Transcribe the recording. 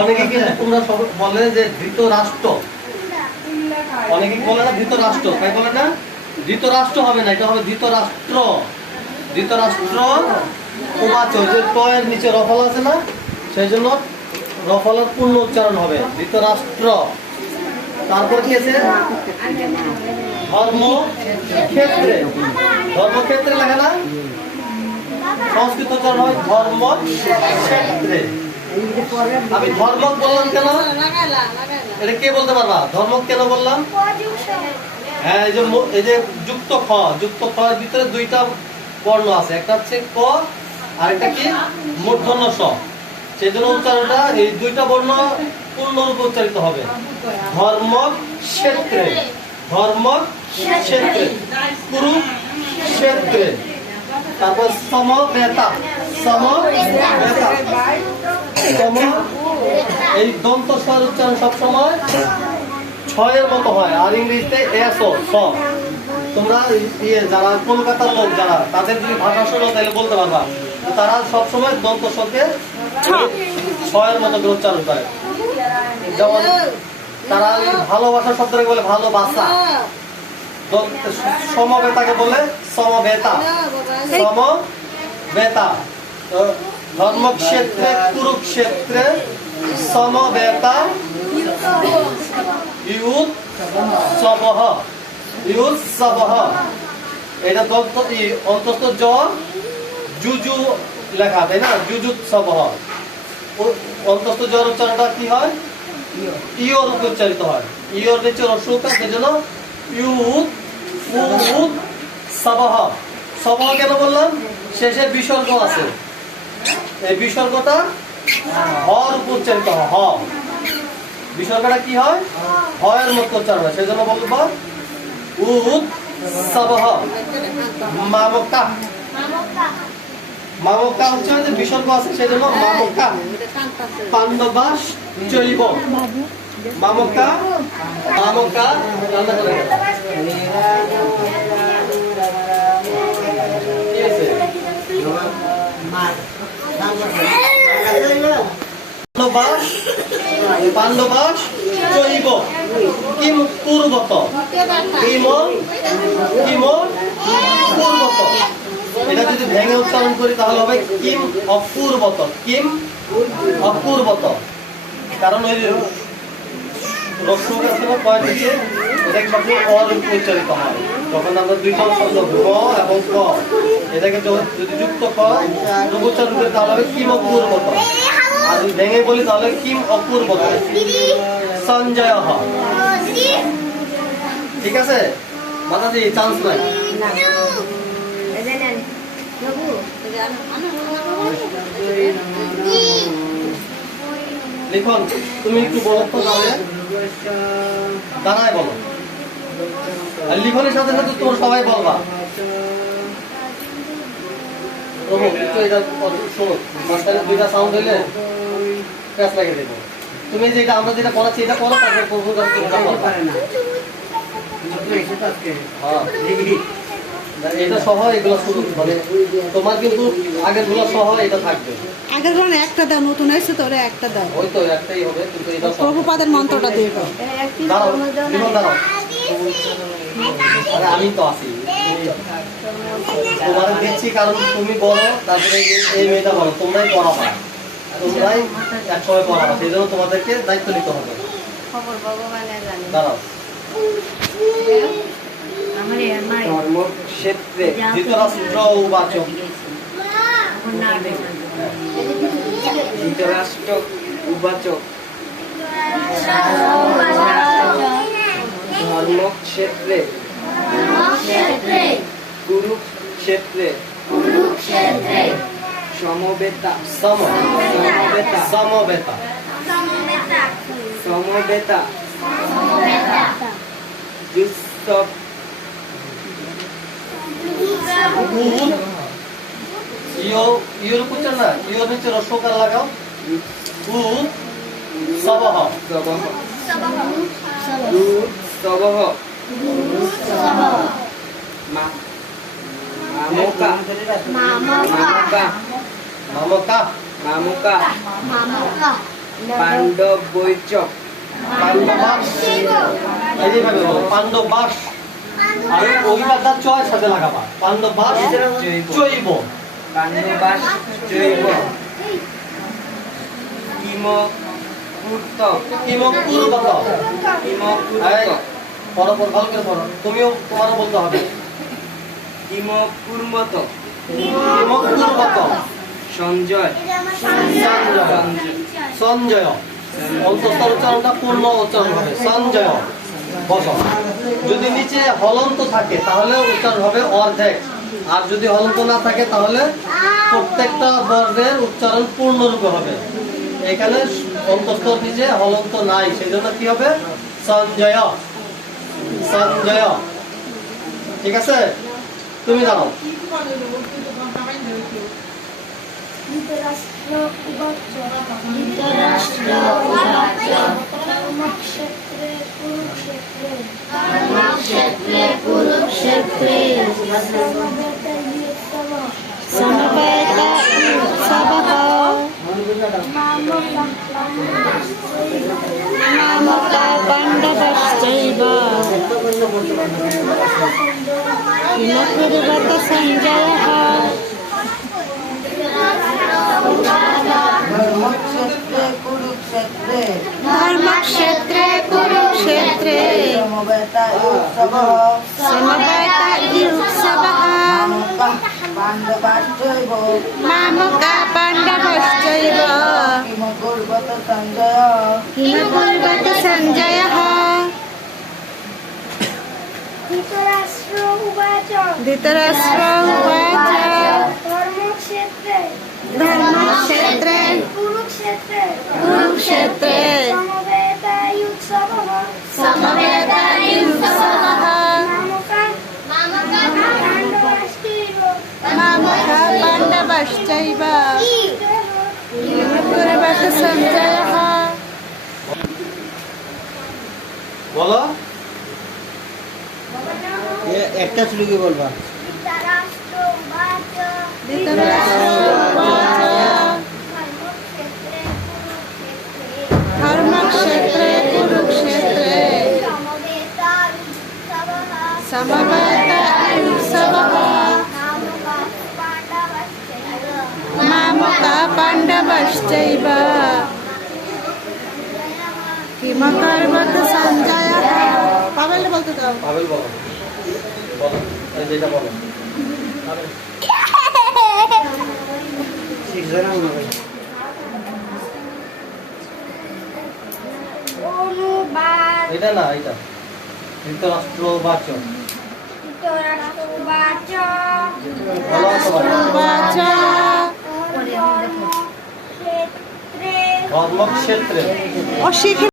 অনেকে বলে যে ধৃত রাষ্ট্র অনেকে বলে না ধৃত রাষ্ট্র তাই বলে না? ধৃত রাষ্ট্র হবে না, এটা হবে ধৃত রাষ্ট্র ধৃত রাষ্ট্র নিচে রফল আছে না, সেই জন্য রফলের পূর্ণ উচ্চারণ হবে। ধৃত রাষ্ট্র তারপর কি আছে? ধর্ম ক্ষেত্রে। ধর্মক্ষেত্রে লেখা না? সংস্কৃত উচ্চারণ হয় ধর্ম ক্ষেত্রে। আমি ধর্ম বললাম কেন এটা কে বলতে পারবা ধর্ম কেন বললাম হ্যাঁ এই যে এই যে যুক্ত খ যুক্ত ভিতরে দুইটা বর্ণ আছে একটা হচ্ছে ক আর একটা কি মূর্ধন্য স সেই জন্য উচ্চারণটা এই দুইটা বর্ণ পূর্ণরূপে উচ্চারিত হবে ধর্ম ক্ষেত্রে ধর্ম ক্ষেত্রে কুরু ক্ষেত্রে তারপর সমবেতা সমবেতা সম এই দন্ত স্বর উচ্চারণ সবসময় ছয়ের মতো হয় আর ইংরেজিতে এস ও স। তোমরা ইয়ে যারা কলকাতার লোক যারা তাদের যদি ভাষা শোনো তাহলে বলতে পারবা। তারা সবসময় দন্ত স্বরকে ছয়ের মতো করে উচ্চারণ করে। যেমন তারা ভালোবাসা শব্দটাকে বলে ভালোবাসা। সমবেতাকে বলে সমবেতা। সমবেতা। তো ধর্মক্ষেত্রে, কুরুক্ষেত্রে, সমবেতা ইউৎসবহ এটা লেখা, তাই না? উচ্চারণটা কি হয়? উচ্চারিত হয়। ইয়র নিচে রসুক সেই জন্য ইউৎ, উৎ সবহ। সবহ কেন বললাম? শেষে বিসর্গ আছে। এই বিসর্গটা হর উচ্চারিত হ। বিসর্গটা কি হয়? হয়ের মতো উচ্চারণ হয়। সেই জন্য বলব উৎ সবহ মামকা মামকা হচ্ছে যে বিসর্গ আছে সেই জন্য মামকা পাণ্ডবাস চৈব মামকা মামকা পাণ্ডবাস পূর্বত? এটা যদি ভেঙে উচ্চারণ করি তাহলে হবে কিম অপূর্বত। কিম অপূর্বত। কারণ ওই আছে কয় থেকে এটা সবসময় অর উচ্চারিত হয়। যখন আমরা দুইটা শব্দ এবং ক। এটাকে যদি যুক্ত ক রূপ উচ্চারণ করি তাহলে হবে কিম অপূর্বত আর যদি ভেঙে বলি তাহলে কিম অপূর্ব সঞ্জয় ঠিক আছে? মাতাজি চান্স নাই। লিখন, তুমি একটু বলো তো তাহলে। দাঁড়ায় বলো। আর লিখনের সাথে সাথে তোমরা সবাই বলবা। প্রভু একটু এটা শোনো মাস্টারের দুইটা সাউন্ড হইলে প্যাস লাগিয়ে দেবো। তুমি যেটা আমরা যেটা পড়াচ্ছি এটা তারপরে প্রভুর কাছে তুমি ওটা হ্যাঁ। এটা সহ এগুলো শুরু। মানে তোমার কিন্তু আগেরগুলো সহ এটা থাকবে। আগের একটা দাও নতুন এসে তো ওরা একটা দাও। ওই তো একটাই হবে কিন্তু এটা সহ। প্রভুপাদের মন্ত্রটা দিয়ে দাও। দাঁড়াও দাঁড়াও। আরে আমি তো আছি। তোমার দিচ্ছি কারণ তুমি বলো তারপরে এই- মেয়েটা বলো তোমরাই পড়াবা তোমরাই একসময় পড়াবা সেই জন্য তোমাদেরকে দায়িত্ব নিতে হবে। খবর ভগবানে জানে। দাঁড়াও। ধৃতরাষ্ট্র উবাচক ধৃতরাষ্ট্র উবাচক ধর্মক্ষেত্রে কুরুক্ষেত্রে। সমবেতা। সম সমবেতা। সমবেতা। সমবেতা। দুস্তব উদ ইয় ইয়র পুচার না ইয়র নিচে রসকার লাগাও। সবহ। সবহ। দুস্তবহ মা- মামকা মামকা মামকা মামুকা মামুকা পাণ্ডব বৈচক আর ওই পাতা চয়ের সাথে লাগাবা পাণ্ডবাস জৈব কিম কূর্ত কিম কূর্ত পড়ো পড়ো ভালো করে পড়ো। তুমিও তোমারও বলতে হবে। সঞ্জয়। সঞ্জয়। উচ্চারণটা পূর্ণ উচ্চারণ হবে। সঞ্জয়। বস। যদি নিচে হলন্ত থাকে তাহলে উচ্চারণ হবে অর্ধেক। আর যদি হলন্ত না থাকে তাহলে প্রত্যেকটা বর্গের উচ্চারণ পূর্ণরূপে হবে। এখানে অন্তস্থর নিচে হলন্ত নাই। সেই জন্য কি হবে? সঞ্জয়। সঞ্জয় ঠিক আছে তুমি জানো ধৃতরাষ্ট্র উবাচ ধৃতরাষ্ট্র উবাচ ধর্মক্ষেত্রে কুরুক্ষেত্রে ধর্মক্ষেত্রে কুরুক্ষেত্রে Inakiri bata sanjaya ha. धर्मक्षेत्रे कुरुक्षेत्रे धर्मक्षेत्रे कुरुक्षेत्रे समवेता युत्सवः समवेता युत्सवः मामुकः पाण्डवाश्चैव मामुकः पाण्डवश्चैव किमकुर्वत सञ्जय किमकुर्वत धृतराष्ट्र उवाच धर्मक्षेत्रे धर्मक्षेत्रे कुरुक्षेत्रे कुरुक्षेत्रे समवेदायुत्सवः समवेदायुत्सवः मम पाण्डवश्चैव पूर्वकसमि পাণ্ডবশ্চৈব কিমকর্বত সঞ্জয়ः পাবেল বলতে দাও পাবেল বলো বলো যেটা বলো। এটা না এটা। ধৃতরাষ্ট্র উবাচ ধর্মক্ষেত্রে ধর্মক্ষেত্রে। ও শিখে